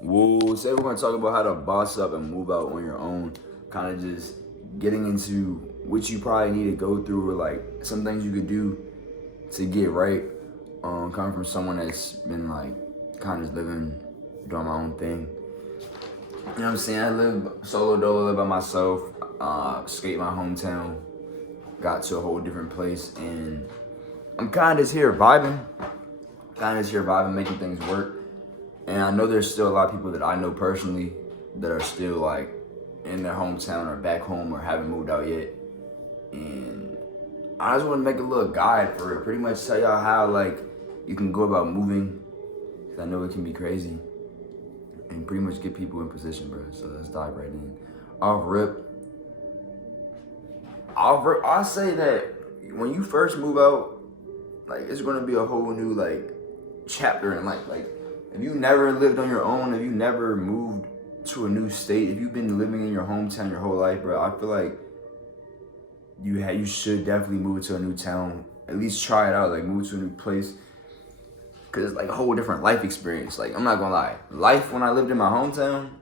Well, today we're gonna talk about how to boss up and move out on your own. Kind of just getting into what you probably need to go through, or like some things you could do to get right. Coming from someone that's been like kind of living, doing my own thing. You know what I'm saying? I live solo dolo, live by myself. Escaped my hometown, got to a whole different place, and I'm kind of just here vibing. Kind of just here vibing, making things work. And I know there's still a lot of people that I know personally that are still like in their hometown or back home or haven't moved out yet. And I just want to make a little guide for it. Pretty much tell y'all how like you can go about moving. Cause I know it can be crazy. And pretty much get people in position, bro. So let's dive right in. Off rip. I'll say that when you first move out, like it's gonna be a whole new like chapter in life. Like if you never lived on your own, if you never moved to a new state, if you've been living in your hometown your whole life, bro, I feel like you should definitely move to a new town. At least try it out, like move to a new place. Cause it's like a whole different life experience. Like I'm not gonna lie. Life when I lived in my hometown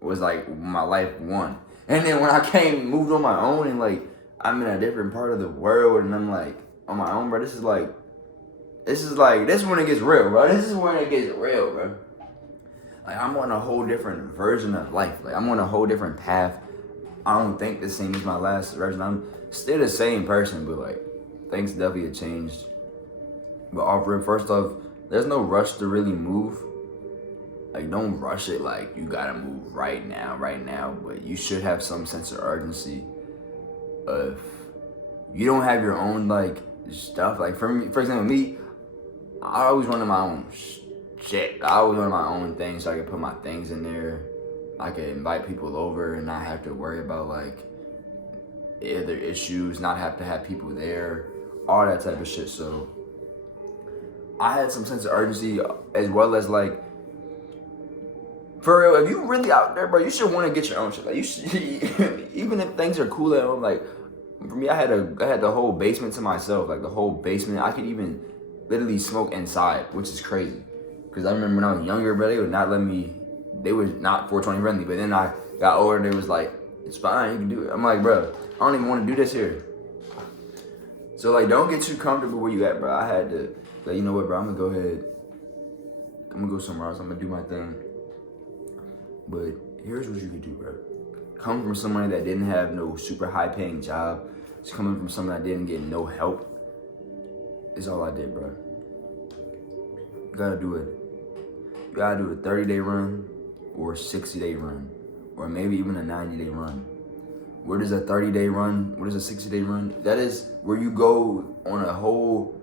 was like my life one. And then when I moved on my own and like I'm in a different part of the world and I'm like on my own, bro, this is when it gets real, bro. This is when it gets real, bro. Like I'm on a whole different version of life. Like I'm on a whole different path. I don't think the same as my last version. I'm still the same person, but like things definitely have changed. But first off, there's no rush to really move. Like don't rush it like you gotta move right now. But you should have some sense of urgency of you don't have your own like stuff. Like for me, for example, me, I always wanted my own shit. I always wanted my own things so I could put my things in there. I could invite people over and not have to worry about like other issues, not have to have people there, all that type of shit. So I had some sense of urgency as well as like, for real, if you really out there, bro, you should want to get your own shit. Like you should, even if things are cool at home. Like for me, I had the whole basement to myself. Like the whole basement, I could even literally smoke inside, which is crazy. Cause I remember when I was younger, bro, they would not let me. They were not 420 friendly. But then I got older, and they was like, "It's fine, you can do it." I'm like, bro, I don't even want to do this here. So like, don't get too comfortable where you at, bro. I had to, like, you know what, bro? I'm gonna go ahead. I'm gonna go somewhere else. I'm gonna do my thing. But here's what you could do, bro. Come from somebody that didn't have no super high paying job. It's coming from someone that didn't get no help. It's all I did, bro. You gotta do it. You gotta do a 30-day run or a 60-day run or maybe even a 90-day run. Where does a 30-day run, what is a 60-day run? That is where you go on a whole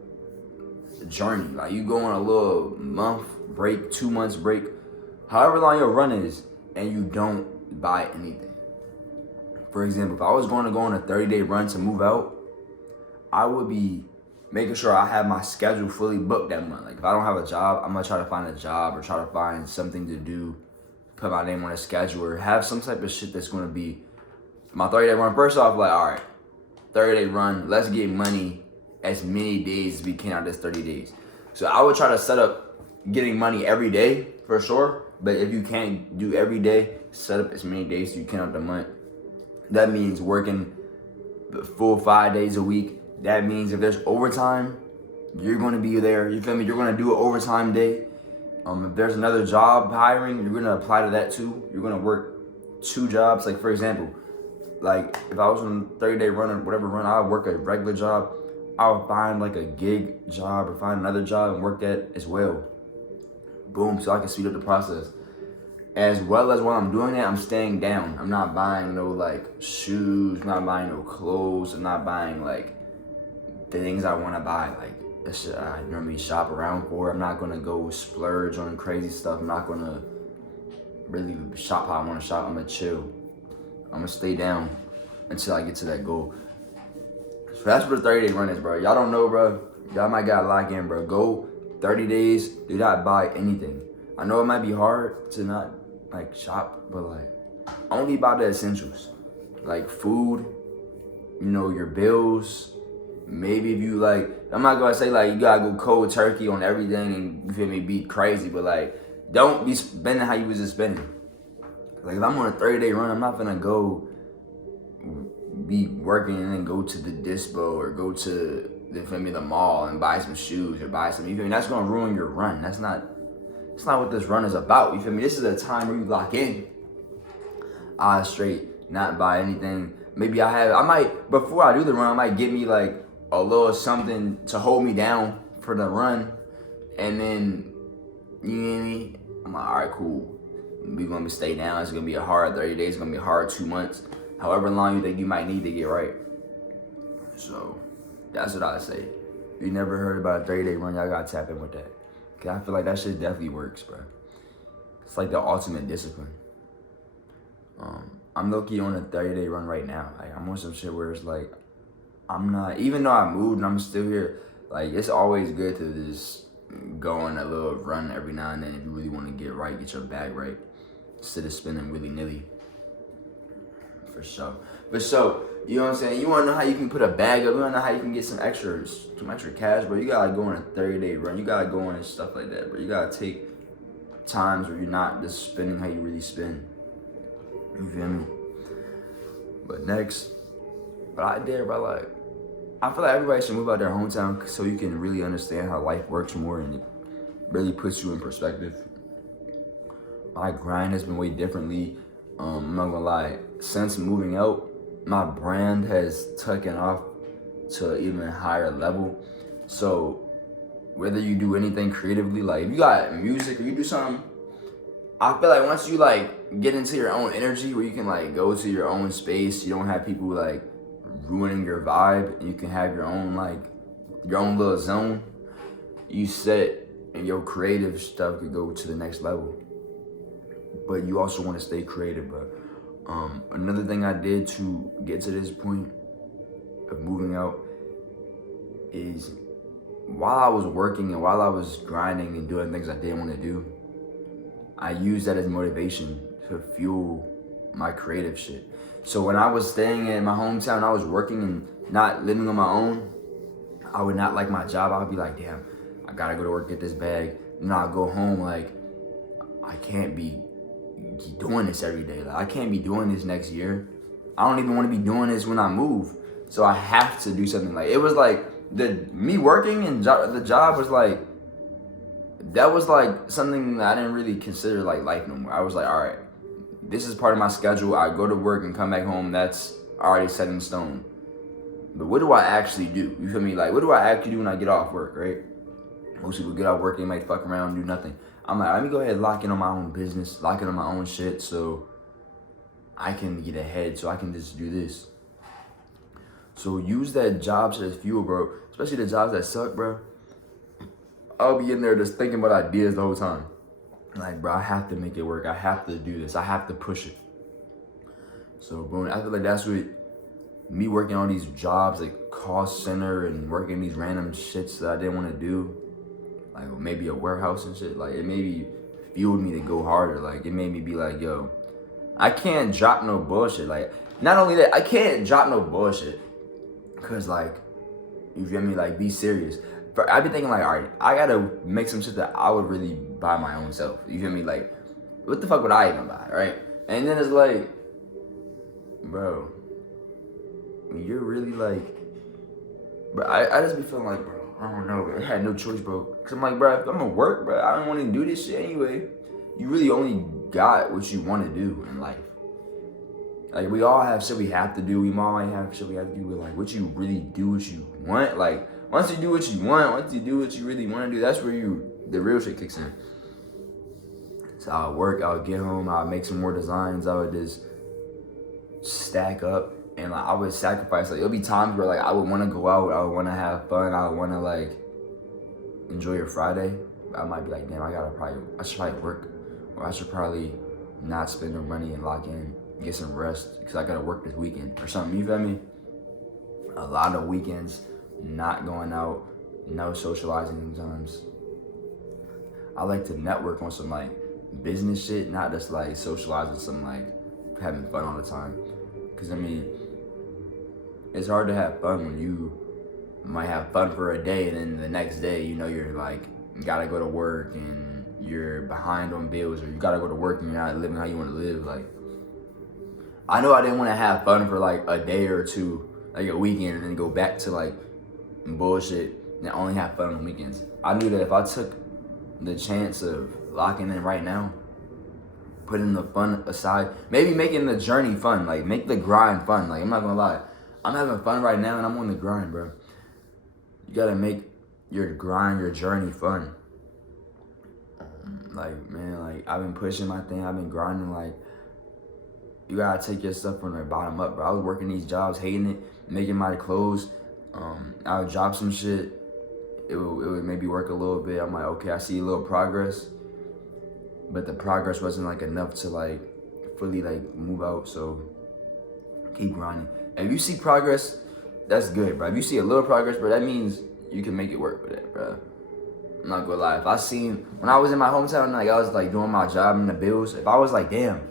journey. Like you go on a little month break, 2 months break, however long your run is, and you don't buy anything. For example, if I was going to go on a 30-day run to move out, I would be making sure I have my schedule fully booked that month. Like if I don't have a job, I'm gonna try to find a job or try to find something to do, put my name on a schedule or have some type of shit that's gonna be my 30-day run. First off, like, all right, 30-day run, let's get money as many days as we can out of this 30 days. So I would try to set up getting money every day for sure. But if you can't do every day, set up as many days as you can out the month. That means working the full 5 days a week. That means if there's overtime, you're going to be there. You feel me? You're going to do an overtime day. If there's another job hiring, you're going to apply to that too. You're going to work 2 jobs. Like for example, like if I was on a 30-day run or whatever run, I would work a regular job. I would find like a gig job or find another job and work that as well. Boom, so I can speed up the process. As well as while I'm doing that, I'm staying down. I'm not buying no like shoes, I'm not buying no clothes, I'm not buying like the things I want to buy, like the shit I normally shop around for. I'm not gonna go splurge on crazy stuff. I'm not gonna really shop how I want to shop. I'm gonna chill. I'm gonna stay down until I get to that goal. So that's what a 30-day run is, bro. Y'all don't know, bro. Y'all might gotta lock in, bro. Go 30 days, do not buy anything. I know it might be hard to not like shop, but like only buy the essentials. Like food, you know, your bills. Maybe if you like, I'm not gonna say like you gotta go cold turkey on everything and you feel me, be crazy, but like Don't be spending how you was just spending. Like if I'm on a 30-day run, I'm not gonna go be working and then go to the dispo or go to the mall and buy some shoes or buy some. You feel me? That's gonna ruin your run. That's not what this run is about. You feel me? This is a time where you lock in. Eyes straight, not buy anything. Maybe I might before I do the run, I might get me like a little something to hold me down for the run, and then you know what I mean? I'm like, all right, cool. We're gonna stay down. It's gonna be a hard 30 days. It's gonna be a hard 2 months. However long you think you might need to get right. So that's what I say. If you never heard about a 30-day run, y'all gotta tap in with that. Cause I feel like that shit definitely works, bro. It's like the ultimate discipline. I'm low-key on a 30-day run right now. Like I'm on some shit where it's like, I'm not, even though I moved and I'm still here, like it's always good to just go on a little run every now and then if you really want to get right, get your bag right, instead of spending willy-nilly. For sure. But so, you know what I'm saying? You want to know how you can put a bag up, you want to know how you can get some extra cash, bro. You got to go on a 30-day run. You got to go on and stuff like that, bro. You got to take times where you're not just spending how you really spend. You feel me? But next, what I did, bro, like, I feel like everybody should move out their hometown so you can really understand how life works more and it really puts you in perspective. My grind has been way differently. I'm not gonna lie, since moving out, my brand has taken off to an even higher level. So whether you do anything creatively, like if you got music or you do something, I feel like once you like get into your own energy where you can like go to your own space, you don't have people like ruining your vibe, and you can have your own little zone, you set and your creative stuff could go to the next level. But you also want to stay creative, bro. Another thing I did to get to this point of moving out is while I was working and while I was grinding and doing things I didn't want to do, I used that as motivation to fuel my creative shit. So when I was staying in my hometown, I was working and not living on my own, I would not like my job. I would be like, damn, I gotta go to work, get this bag. And I'd go home like, I can't be doing this every day. Like I can't be doing this next year. I don't even want to be doing this when I move. So I have to do something. Like it was like me working and the job was like, that was like something that I didn't really consider like life no more. I was like, all right, this is part of my schedule. I go to work and come back home. That's already set in stone. But what do I actually do? You feel me? Like, what do I actually do when I get off work, right? Most people get off work, they might fuck around and do nothing. I'm like, let me go ahead and lock in on my own business, lock in on my own shit so I can get ahead, so I can just do this. So use that job as fuel, bro. Especially the jobs that suck, bro. I'll be in there just thinking about ideas the whole time. Like, bro, I have to make it work. I have to do this. I have to push it. So, bro, I feel like that's what me working on these jobs, like call center and working these random shits that I didn't want to do, like maybe a warehouse and shit, like it maybe fueled me to go harder. Like it made me be like, yo, I can't drop no bullshit. Like, not only that, I can't drop no bullshit. Cause like, you feel me? Like, be serious. But I be thinking like, all right, I gotta make some shit that I would really buy my own self. You feel me? Like, what the fuck would I even buy, right? And then it's like, bro, you're really like, bro, I just be feeling like, bro, I don't know, bro. I had no choice, bro. Cause I'm like, bro, if I'm gonna work, bro, I don't want to do this shit anyway. You really only got what you want to do in life. Like, we all have shit we have to do. We all might have shit we have to do, but like, what you really do, what you want, like, once you do what you want, once you do what you really want to do, that's where the real shit kicks in. So I'll work, I'll get home, I'll make some more designs, I would just stack up, and like I would sacrifice. Like, it'll be times where like I would want to go out, I would want to have fun, I would want to like enjoy your Friday. I might be like, damn, I should probably work, or I should probably not spend no money and lock in, get some rest, because I gotta work this weekend or something. You feel me? A lot of weekends not going out, no socializing sometimes. I like to network on some like business shit, not just like socializing, some like having fun all the time. Cause I mean, it's hard to have fun when you might have fun for a day and then the next day, you know, you're like, gotta go to work and you're behind on bills, or you gotta go to work and you're not living how you want to live. Like, I know I didn't want to have fun for like a day or two, like a weekend, and then go back to like bullshit and only have fun on weekends. I knew that if I took the chance of locking in right now, putting the fun aside, maybe making the journey fun, like make the grind fun. Like, I'm not gonna lie, I'm having fun right now and I'm on the grind, bro. You gotta make your grind, your journey fun. Like, man, like, I've been pushing my thing, I've been grinding. Like, you gotta take your stuff from the bottom up, bro. I was working these jobs, hating it, making my clothes. I would drop some shit. It would maybe work a little bit. I'm like, okay, I see a little progress, but the progress wasn't like enough to like fully like move out. So keep grinding. If you see progress, that's good, bro. If you see a little progress, bro, that means you can make it work with it, bro. I'm not gonna lie. If I seen, when I was in my hometown, like I was like doing my job and the bills, if I was like, damn,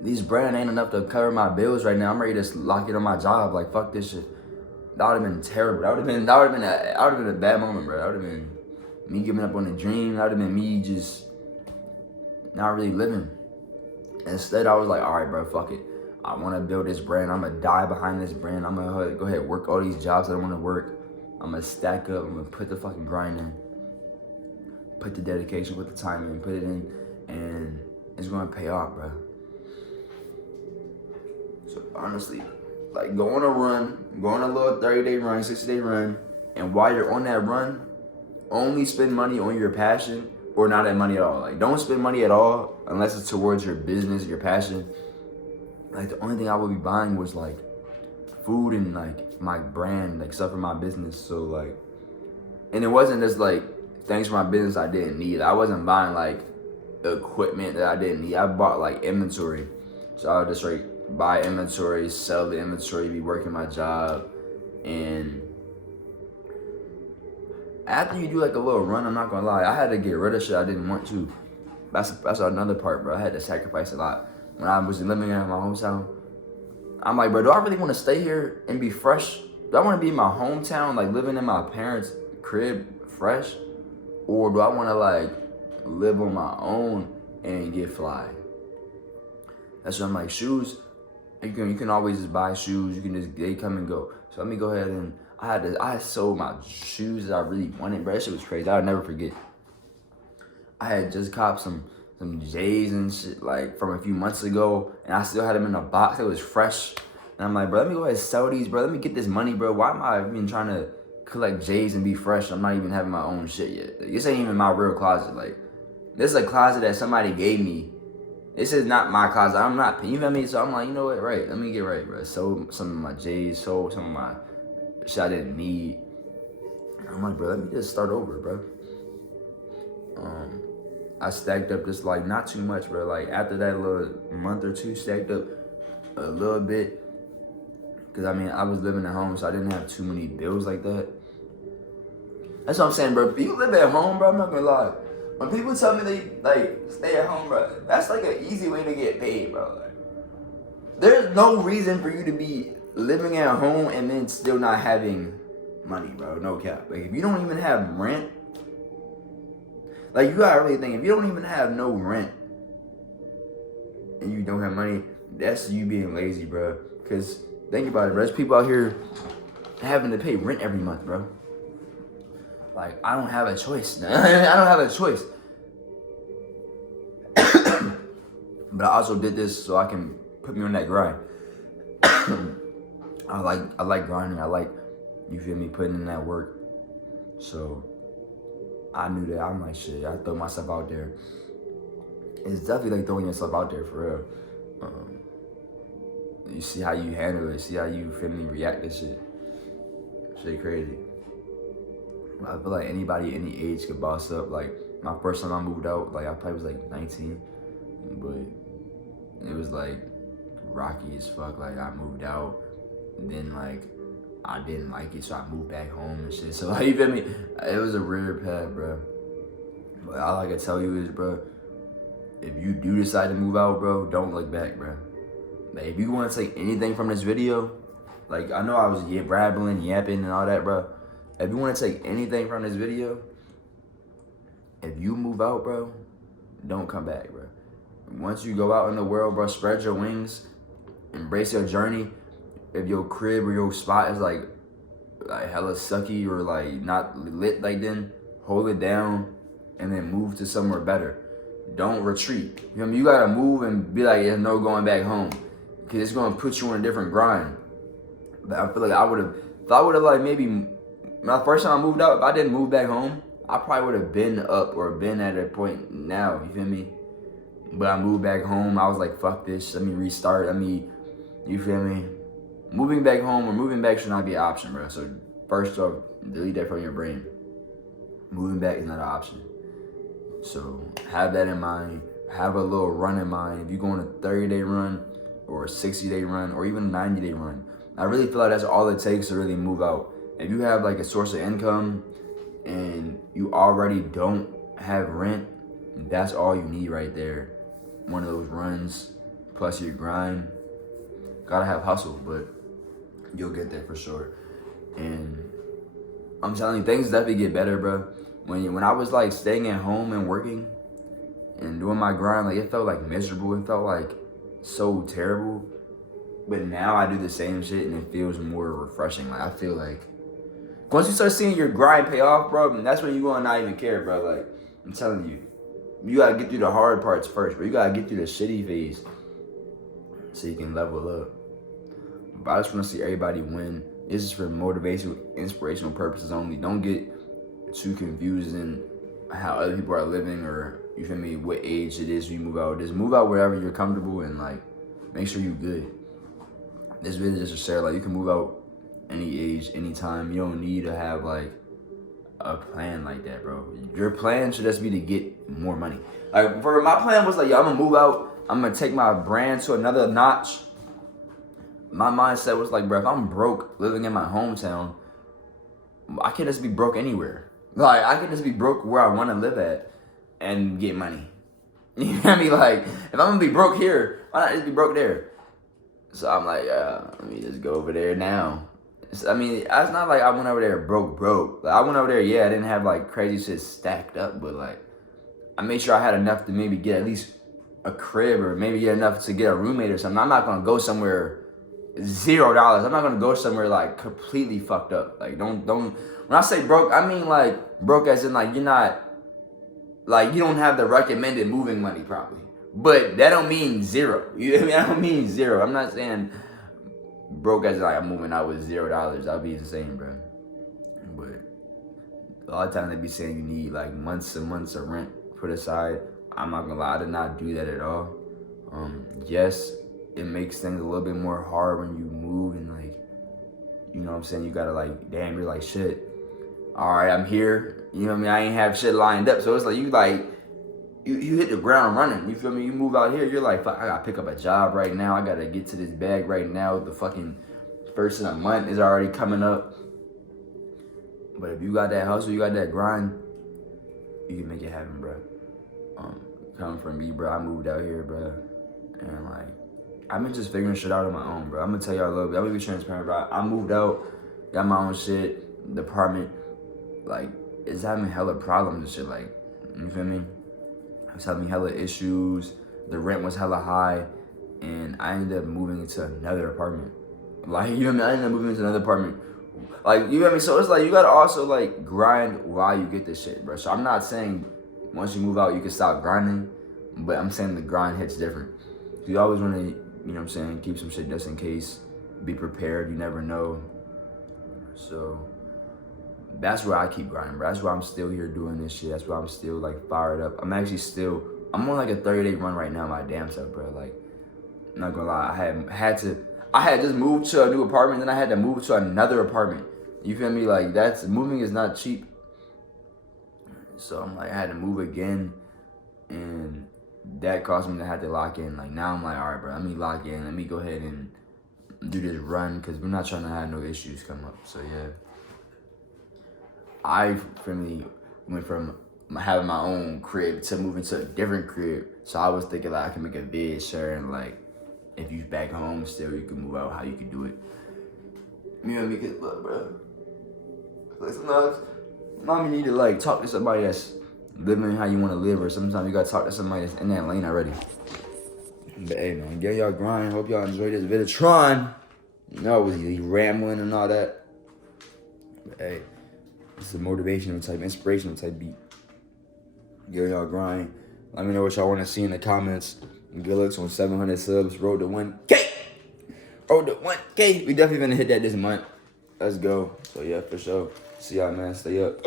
these brand ain't enough to cover my bills right now, I'm ready to lock it on my job. Like, fuck this shit. That would have been terrible. That would have been a bad moment, bro. That would have been me giving up on the dream. That would have been me just not really living. Instead, I was like, all right, bro, fuck it. I want to build this brand. I'm going to die behind this brand. I'm going to go ahead and work all these jobs that I want to work. I'm going to stack up. I'm going to put the fucking grind in. Put the dedication, put the time in, put it in. And it's going to pay off, bro. So, honestly, like, go on a run. Go on a little 30-day run, 60-day run. And while you're on that run, only spend money on your passion or not that money at all. Like, don't spend money at all unless it's towards your business, your passion. Like, the only thing I would be buying was like food and like my brand, like stuff for my business. So like, and it wasn't just like things for my business I didn't need. I wasn't buying like equipment that I didn't need. I bought like inventory. So I would just like buy inventory, sell the inventory, be working my job. And after you do like a little run, I'm not gonna lie, I had to get rid of shit I didn't want to. That's another part, bro. I had to sacrifice a lot. When I was living in my hometown, I'm like, bro, do I really want to stay here and be fresh? Do I want to be in my hometown, like living in my parents' crib fresh? Or do I want to like live on my own and get fly? That's why I'm like, shoes, you can always just buy shoes. You can just, they come and go. So let me go ahead and, I sold my shoes that I really wanted, bro. That shit was crazy. I'll never forget. I had just copped some J's and shit like from a few months ago, and I still had them in a box. It was fresh, and I'm like, bro, let me go ahead and sell these, bro. Let me get this money, bro. Why am I even trying to collect J's and be fresh? I'm not even having my own shit yet. Like, this ain't even my real closet. Like, this is a closet that somebody gave me. This is not my closet. I'm not, you feel me? So I'm like, you know what? Right, let me get right, bro. Sold some of my J's, sold some of my shit I didn't need. I'm like, bro, let me just start over, bro. I stacked up this, like, not too much, bro. Like, after that little month or two, stacked up a little bit. Because, I mean, I was living at home, so I didn't have too many bills like that. That's what I'm saying, bro. If you live at home, bro, I'm not going to lie. When people tell me they, like, stay at home, bro, that's, like, an easy way to get paid, bro. Like, there's no reason for you to be living at home and then still not having money, bro. No cap. Like, if you don't even have rent, like, you gotta really think, if you don't even have no rent and you don't have money, that's you being lazy, bro. Because think about it, bro. There's people out here having to pay rent every month, bro. Like, I don't have a choice. I don't have a choice. But I also did this so I can put me on that grind. I like grinding. I like, you feel me, putting in that work. So I knew that. I'm like, shit, I throw myself out there. It's definitely like throwing yourself out there for real. You see how you handle it. See how you feel me react to shit. Shit crazy. I feel like anybody any age could boss up. Like, my first time I moved out, like, I probably was like 19. But it was like rocky as fuck. Like, I moved out. Then, like, I didn't like it, so I moved back home and shit. So, like, you feel me? It was a weird path, bro. But all I can tell you is, bro, if you do decide to move out, bro, don't look back, bro. Like, if you want to take anything from this video, like, I know I was yapping and all that, bro. If you want to take anything from this video, if you move out, bro, don't come back, bro. Once you go out in the world, bro, spread your wings, embrace your journey. If your crib or your spot is like hella sucky or like not lit, like then hold it down and then move to somewhere better. Don't retreat. You know what I mean? You gotta move and be like, there's no going back home, cause it's gonna put you on a different grind. But I feel like if I would have like maybe my first time I moved out, if I didn't move back home, I probably would have been up or been at a point now. You feel me? But I moved back home. I was like, fuck this. Let me restart. You feel me? Moving back home or moving back should not be an option, bro. So first off, delete that from your brain. Moving back is not an option. So have that in mind. Have a little run in mind. If you go on a 30-day run or a 60-day run or even a 90-day run, I really feel like that's all it takes to really move out. If you have like a source of income and you already don't have rent, that's all you need right there. One of those runs plus your grind. Gotta have hustle, but you'll get there for sure. And I'm telling you, things definitely get better, bro. When I was like staying at home and working and doing my grind, like it felt like miserable. It felt like so terrible. But now I do the same shit and it feels more refreshing. Like I feel like once you start seeing your grind pay off, bro, that's when you gonna not even care, bro. Like I'm telling you, you gotta get through the hard parts first, bro. You gotta get through the shitty phase so you can level up. But I just wanna see everybody win. This is for motivational, inspirational purposes only. Don't get too confused in how other people are living or, you feel me, what age it is you move out. Just move out wherever you're comfortable and like make sure you're good. This video just to share, like you can move out any age, anytime. You don't need to have like a plan like that, bro. Your plan should just be to get more money. Like for my plan was like, yo, I'm gonna move out. I'm gonna take my brand to another notch. My mindset was like, bro, if I'm broke living in my hometown, I can just be broke anywhere. Like I can just be broke where I want to live at and get money. You know what I mean? Like if I'm gonna be broke here, why not just be broke there? So I'm like, let me just go over there now. I mean, it's not like I went over there broke. Like, I went over there, yeah, I didn't have like crazy shit stacked up, but like I made sure I had enough to maybe get at least a crib or maybe get enough to get a roommate or something. I'm not gonna go somewhere $0. I'm not gonna go somewhere like completely fucked up. Like don't. When I say broke, I mean like broke as in like you're not, like you don't have the recommended moving money probably. But that don't mean zero. You know what I mean? I don't mean zero. I'm not saying broke as like I'm moving out with $0. That'd be insane, bro. But a lot of times they be saying you need like months and months of rent put aside. I'm not gonna lie, I did not do that at all. Yes, it makes things a little bit more hard when you move and like, you know what I'm saying, you gotta like, damn, you're like, shit, all right, I'm here. You know what I mean? I ain't have shit lined up. So it's like, you hit the ground running. You feel me? You move out here, you're like, fuck, I gotta pick up a job right now. I gotta get to this bag right now. The fucking first of the month is already coming up. But if you got that hustle, you got that grind, you can make it happen, bro. Coming from me, bro, I moved out here, bro. And like, I've been just figuring shit out on my own, bro. I'm gonna tell y'all a little bit. I'm gonna be transparent, bro. I moved out, got my own shit, the apartment, like, it's having hella problems and shit, like, you feel me? It's having hella issues, the rent was hella high, and I ended up moving into another apartment. Like, you know what I mean? I ended up moving into another apartment. Like, you know what I mean? So it's like, you gotta also, like, grind while you get this shit, bro. So I'm not saying once you move out, you can stop grinding, but I'm saying the grind hits different. You always wanna, you know what I'm saying, keep some shit just in case, be prepared, you never know. So that's where I keep grinding, bro. That's why I'm still here doing this shit. That's why I'm still like fired up. I'm on like a 30-day run right now, my damn self, bro. Like, I'm not gonna lie, I had just moved to a new apartment, then I had to move to another apartment. You feel me? Like, moving is not cheap. So I'm like, I had to move again, and that caused me to have to lock in. Like, now I'm like, all right, bro, let me lock in. Let me go ahead and do this run, because we're not trying to have no issues come up. So yeah, I for me went from having my own crib to moving to a different crib. So I was thinking like I can make a vid sharing like, if you back home still, you can move out, how you can do it. You know what I mean? Cause look, bro, like sometimes mommy need to like talk to somebody that's living how you want to live, or sometimes you gotta talk to somebody that's in that lane already. But hey, man, get y'all grind. Hope y'all enjoyed this bit of Tron. You know, was he rambling and all that? But hey, this is a motivational type, inspirational type beat. Get y'all grind. Let me know what y'all want to see in the comments. And good looks on 700 subs. Road to 1K. Road to 1K. We definitely gonna hit that this month. Let's go. So yeah, for sure. See y'all, man. Stay up.